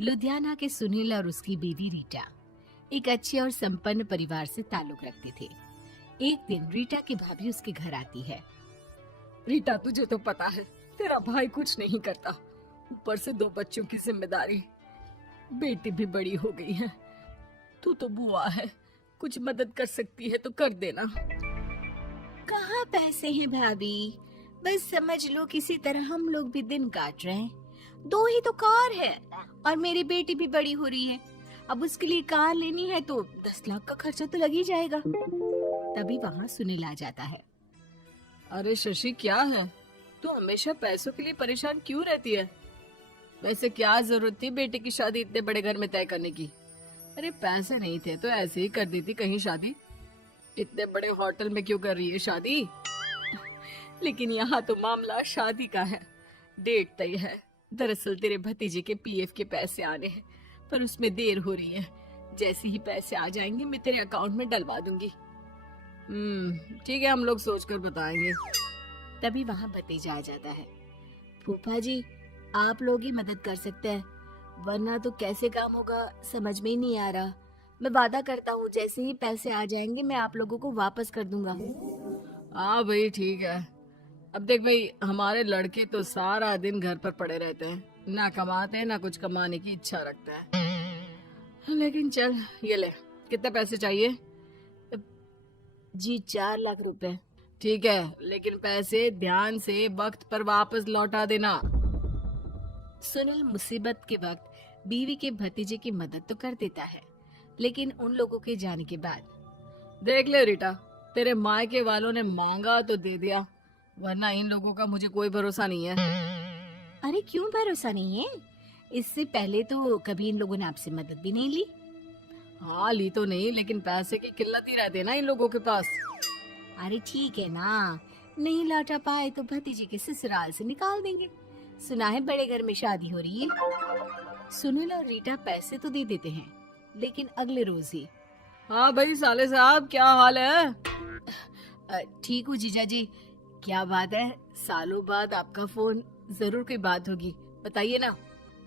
लुधियाना के सुनील और उसकी बीवी रीटा एक अच्छे और संपन्न परिवार से ताल्लुक रखते थे। एक दिन रीटा की भाभी उसके घर आती है। रीटा, तुझे तो पता है तेरा भाई कुछ नहीं करता, ऊपर से 2 बच्चों की जिम्मेदारी, बेटी भी बड़ी हो गई है। तू तो बुआ है, कुछ मदद कर सकती है तो कर देना। कहाँ पैसे हैं भाभी, बस समझ लो किसी तरह हम लोग भी दिन काट रहे हैं। 2 ही तो कार है और मेरी बेटी भी बड़ी हो रही है। अब उसके लिए कार लेनी है तो 10 लाख का खर्चा तो लग ही जाएगा। तभी वहाँ सुनील आ जाता है। अरे शशि, क्या है, तू हमेशा पैसों के लिए परेशान क्यों रहती है? वैसे क्या जरूरत थी बेटी की शादी इतने बड़े घर में तय करने की? अरे पैसे नहीं थे तो ऐसे ही कर देती कहीं शादी। इतने बड़े होटल में क्यों कर रही है शादी? लेकिन यहाँ तो मामला शादी का है, डेट तय है। दरअसल तेरे भतीजे के पीएफ के पैसे आने हैं, पर उसमें देर हो रही है। जैसे ही पैसे आ जाएंगे मैं तेरे अकाउंट में डलवा दूंगी। ठीक है, हम लोग सोचकर बताएंगे। तभी वहाँ भतीजा आ जाता है। फूफा जी, आप लोग ही मदद कर सकते हैं, वरना तो कैसे काम होगा समझ में ही नहीं आ रहा। मैं वादा करता हूँ जैसे ही पैसे आ जाएंगे मैं आप लोगों को वापस कर दूंगा। हाँ भाई, ठीक है। अब देख भाई, हमारे लड़के तो सारा दिन घर पर पड़े रहते हैं, ना कमाते हैं ना कुछ कमाने की इच्छा रखते हैं। लेकिन चल, ये ले, कितने पैसे चाहिए? जी 4 लाख रुपए। ठीक है, लेकिन पैसे ध्यान से वक्त पर वापस लौटा देना। सुनील मुसीबत के वक्त बीवी के भतीजे की मदद तो कर देता है, लेकिन उन लोगों के जाने के बाद देख ले रीटा, तेरे मायके वालों ने मांगा तो दे दिया, वरना इन लोगों का मुझे कोई भरोसा नहीं है। अरे क्यों भरोसा नहीं है? इससे पहले तो कभी इन लोगों ने आपसे मदद भी नहीं ली। हाँ, ली तो नहीं, लेकिन पैसे की किल्लत ही रहती है ना इन लोगों के पास। अरे ठीक है ना, नहीं लौटा पाए तो भतीजे के ससुराल से निकाल देंगे। सुना है बड़े घर में शादी हो रही है। सुनील और रीटा पैसे तो दे देते हैं, लेकिन अगले रोज ही। हाँ भाई साले साहब, क्या हाल है? ठीक हूँ जीजा जी। क्या बात है, सालों बाद आपका फोन, जरूर कोई बात होगी, बताइए ना।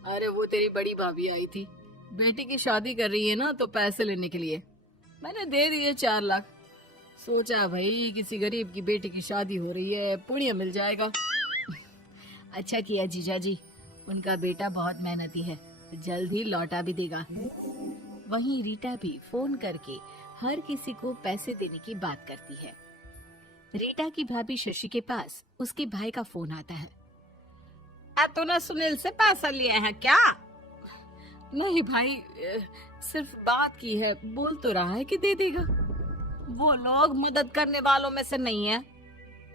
अरे वो तेरी बड़ी भाभी आई थी, बेटी की शादी कर रही है ना, तो पैसे लेने के लिए मैंने दे दिए 4 लाख। सोचा भाई किसी गरीब की बेटी की शादी हो रही है, पुण्य मिल जाएगा। अच्छा किया जीजा जी, उनका बेटा बहुत मेहनती है, जल्द ही लौटा भी देगा। वहीं रीटा भी फोन करके हर किसी को पैसे देने की बात करती है। रीटा की भाभी शशि के पास उसके भाई का फोन आता है। तूने सुनील से पैसा लिया है क्या? नहीं भाई, सिर्फ बात की है, बोल तो रहा है कि दे देगा। वो लोग मदद करने वालों में से नहीं है,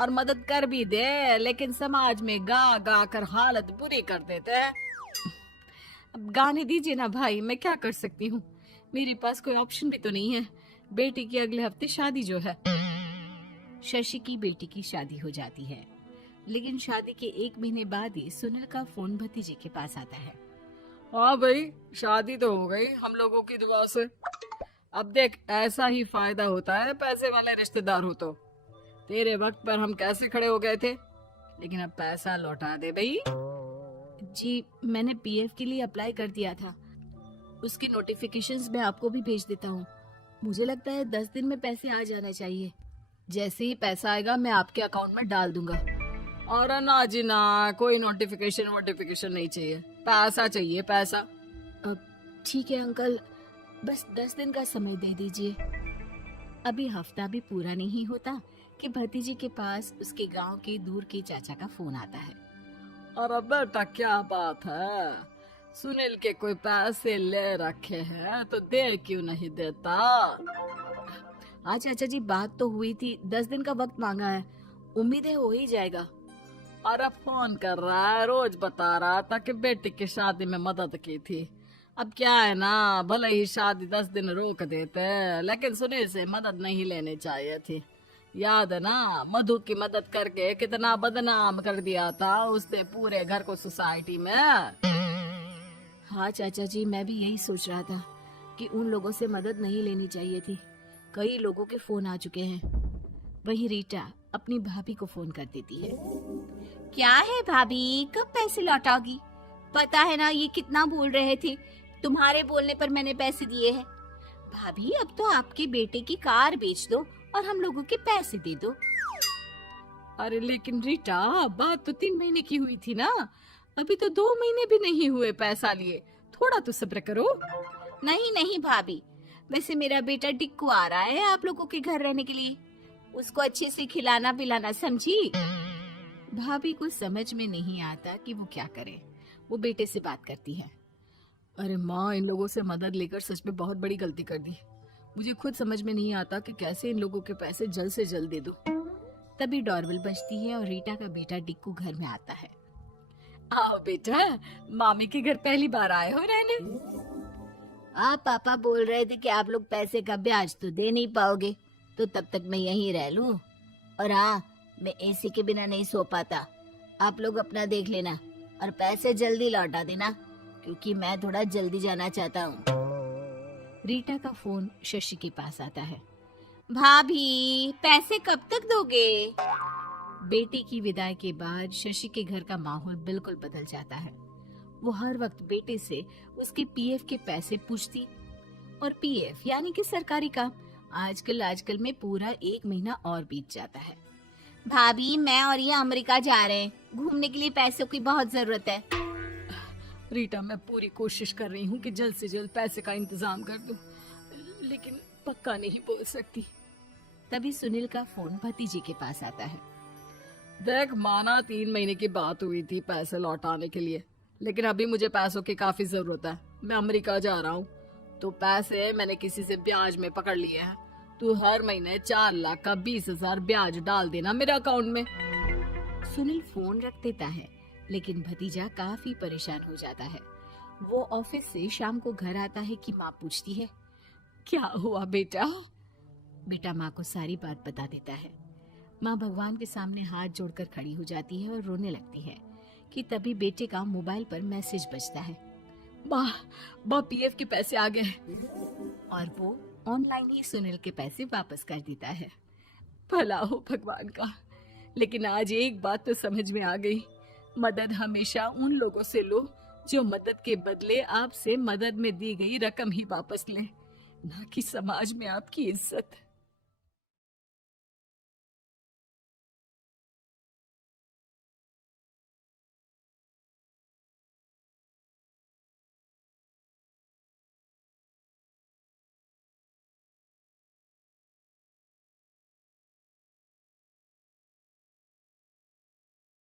और मदद कर भी दे लेकिन समाज में गा गा कर हालत बुरी कर देते हैं। अब गाने दीजिए ना भाई, मैं क्या कर सकती हूँ, मेरे पास कोई ऑप्शन भी तो नहीं है। बेटी की अगले हफ्ते शादी जो है। शशि की बेटी की शादी हो जाती है, लेकिन शादी के 1 महीने बाद ही सुनील का फोन भतीजे के पास आता है। हाँ भाई, शादी तो हो गई हम लोगों की दुआ से। अब देख, ऐसा ही फायदा होता है पैसे वाले रिश्तेदार हो तो। तेरे वक्त पर हम कैसे खड़े हो गए थे, लेकिन अब पैसा लौटा दे भाई। जी, मैंने पीएफ के लिए अप्लाई कर दिया था, उसकी नोटिफिकेशंस मैं आपको भी भेज देता हूँ। मुझे लगता है 10 दिन में पैसे आ जाना चाहिए। जैसे ही पैसा आएगा मैं आपके अकाउंट में डाल दूंगा। और ना जी ना, कोई नोटिफिकेशन नहीं चाहिए, पैसा चाहिए, पैसा। ठीक है अंकल, बस 10 दिन का समय दे दीजिए। अभी हफ्ता भी पूरा नहीं होता कि भतीजे के पास उसके गांव के दूर के चाचा का फोन आता है। अरे बेटा, क्या बात है, सुनील के कोई पैसे ले रखे हैं तो दे क्यों नहीं देता? हाँ चाचा जी, बात तो हुई थी, 10 दिन का वक्त मांगा है, उम्मीद है हो ही जाएगा। अरे फोन कर रहा है, रोज बता रहा था कि बेटी की शादी में मदद की थी। अब क्या है ना, भले ही शादी 10 दिन रोक देते, लेकिन सुनील से मदद नहीं लेनी चाहिए थी। याद है ना, मधु की मदद करके कितना बदनाम कर दिया था उसने पूरे घर को सोसाइटी में। हाँ चाचा जी, मैं भी यही सोच रहा था कि उन लोगों से मदद नहीं लेनी चाहिए थी। कई लोगों के फोन आ चुके हैं। वहीं रीटा अपनी भाभी को फोन कर देती है। क्या है भाभी, कब पैसे लौटाओगी? पता है ना ये कितना बोल रहे थे, तुम्हारे बोलने पर मैंने पैसे दिए हैं। भाभी अब तो आपके बेटे की कार बेच दो और हम लोगों के पैसे दे दो। अरे लेकिन रीटा, बात तो 3 महीने की हुई थी ना, अभी तो 2 महीने भी नहीं हुए पैसा लिए, थोड़ा तो सब्र करो। नहीं नहीं भाभी, वैसे मेरा बेटा टिक्कू आ रहा है आप लोगों के घर रहने के लिए, उसको अच्छे से खिलाना पिलाना, समझी? भाभी को समझ में नहीं आता कि वो क्या करे। वो बेटे से बात करती है। अरे माँ, इन लोगों से मदद लेकर सच में बहुत बड़ी गलती कर दी। मुझे खुद समझ में नहीं आता कि कैसे इन लोगों के पैसे जल्द से जल्द दे दूं। तभी डोरबेल बजती है और रीटा का बेटा टिक्कू घर में आता है। आओ बेटा, मामी के घर पहली बार आए हो रहने? आप पापा बोल रहे थे कि आप लोग पैसे का ब्याज तो दे नहीं पाओगे, तो तब तक मैं यहीं रह लूं। और हाँ, मैं एसी के बिना नहीं सो पाता। आप लोग अपना देख लेना और पैसे जल्दी लौटा देना, क्योंकि मैं थोड़ा जल्दी जाना चाहता हूँ। रीटा का फोन शशि के पास आता है। भाभी, पैसे कब तक दोगे? बेटे की विदाई के बाद शशि के घर का माहौल बिल्कुल बदल जाता है। वो हर वक्त बेटे से उसके पीएफ के पैसे पूछती, और पीएफ यानी कि सरकारी काम। आजकल में पूरा 1 महीना और बीत जाता है। भाभी, मैं और ये अमेरिका जा रहे हैं, घूमने के लिए पैसों की बहुत जरूरत है। रीटा, मैं पूरी कोशिश कर रही हूँ कि जल्द से जल्द पैसे का इंतजाम कर दूं, लेकिन पक्का नहीं बोल सकती। तभी सुनील का फोन भतीजे के पास आता है। देख माना 3 महीने की बात हुई थी पैसे लौटाने के लिए, लेकिन अभी मुझे पैसों की काफी जरूरत है। मैं अमेरिका जा रहा हूँ, तो पैसे मैंने किसी से ब्याज में पकड़ लिए हैं। तू हर महीने 4 लाख का 20,000 ब्याज डाल देना मेरे अकाउंट में। सुनील फोन रख देता है, लेकिन भतीजा काफी परेशान हो जाता है। वो ऑफिस से शाम को घर आता है कि माँ पूछती है, क्या हुआ बेटा? बेटा माँ को सारी बात बता देता है। माँ भगवान के सामने हाथ जोड़कर खड़ी हो जाती है और रोने लगती है कि तभी बेटे का मोबाइल पर मैसेज बजता है। बा पीएफ के पैसे आ गए। और वो ऑनलाइन ही सुनील के पैसे वापस कर देता है। भला हो भगवान का। लेकिन आज एक बात तो समझ में आ गई, मदद हमेशा उन लोगों से लो जो मदद के बदले आपसे मदद में दी गई रकम ही वापस लें, ना कि समाज में आपकी इज्जत।